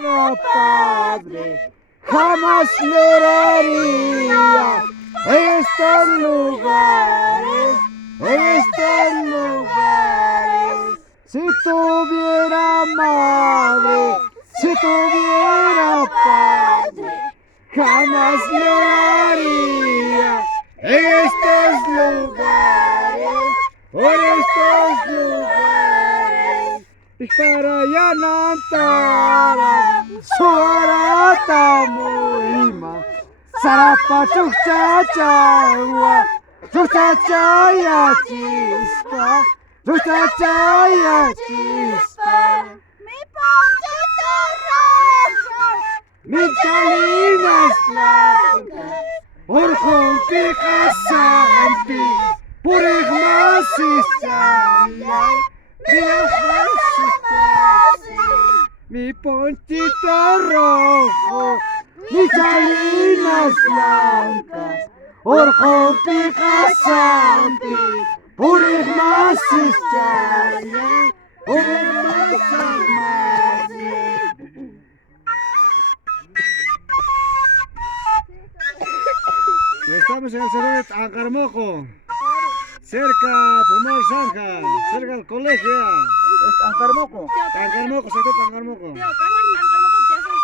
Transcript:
Era padre, jamás lloraría en estos lugares, en estos lugares. Si tuviera madre, si tuviera padre, jamás lloraría en estos lugares, por estos lugares. Para yanantara, suarata muima, sarapa chuchachawa, chuchachaya chispa, chuchachaya chispa. Mi poncito rojo, Mi calinas blancas, orjumpi casanti, purigmasis chayay, mi ponchito rojo, mis salinas blancas, orjumpi casanti, purigmasis chayay, purigmasis chayay. Estamos en el cerro de Tancarmoco, cerca Pomar Zanja, cerca del colegio. Es Ancarmoco. Tancarmoco, se está Tancarmoco. tío, Carmen, Carmen, ¿qué haces?